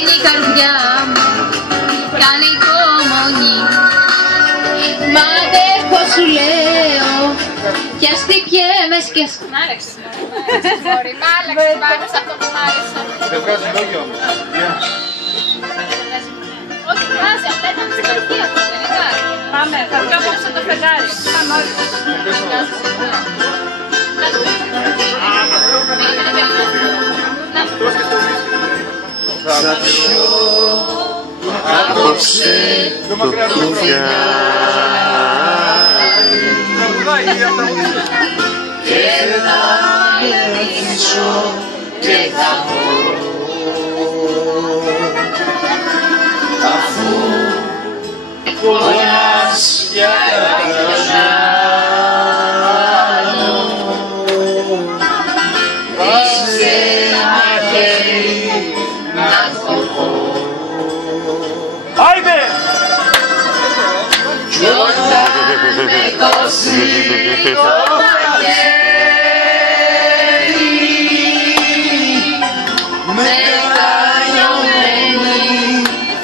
Είναι η καρδιά μου, κάνε υπομονή. Μα αντέχω σου λέω, κι αστιπιέμαι σκεφτώ. Μ' άρεσε, μωρή, μ' άρεσε αυτό που μ' άρεσε. Δεν βγάζει λόγια όμως. Όχι, βγάζει, απλά ήταν στην αρχή αυτό, δεν είναι κάτι. Πάμε, θα βγω απόψε το φεγγάρι. Πάμε όλοι. Θα πιω απόψε το κουβιάρι και θα γυρίσω και θα πω αφού πονάς για κάποιον άλλο είσαι ένα χέρι να κοπώ. Άιντε! Κι όταν με κόσει το μαχαίρι μετανιωμένη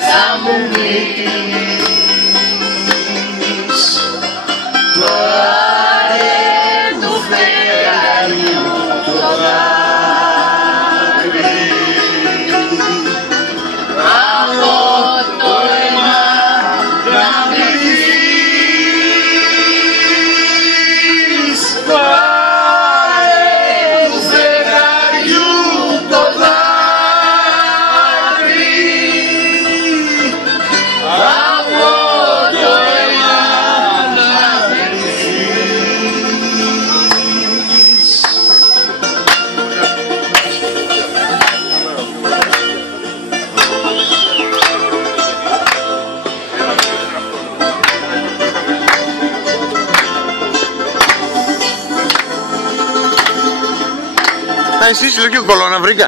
θα μου μείνεις το άρε του φεγγαριού το δάκρυ από το αίμα να βρεθείς το άρε του φεγγαριού το δάκρυ από το αίμα να βρεθείς. Εσύ συλλογή κολόνα βρήκα.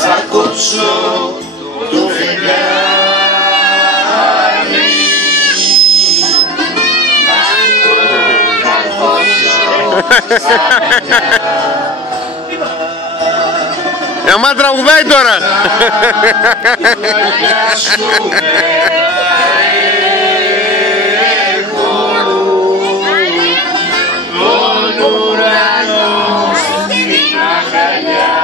Θα κόψω το φεγγάρι να το καρφώσω στα μαλλιά. Εμά τραγουδάει τώρα. Λόγια σου έχω τον ουρανό στην αγκαλιά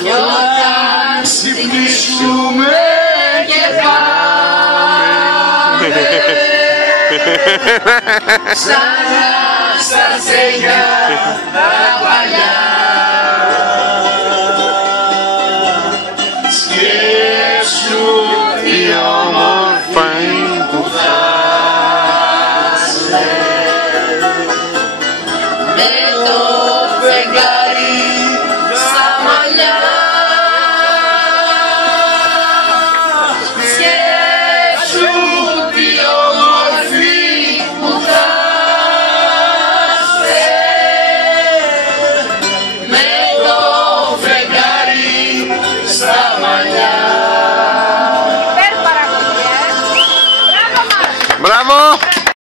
κι όταν ξυπνήσουμε και πάμε ξανά στα στεγιά τα παλιά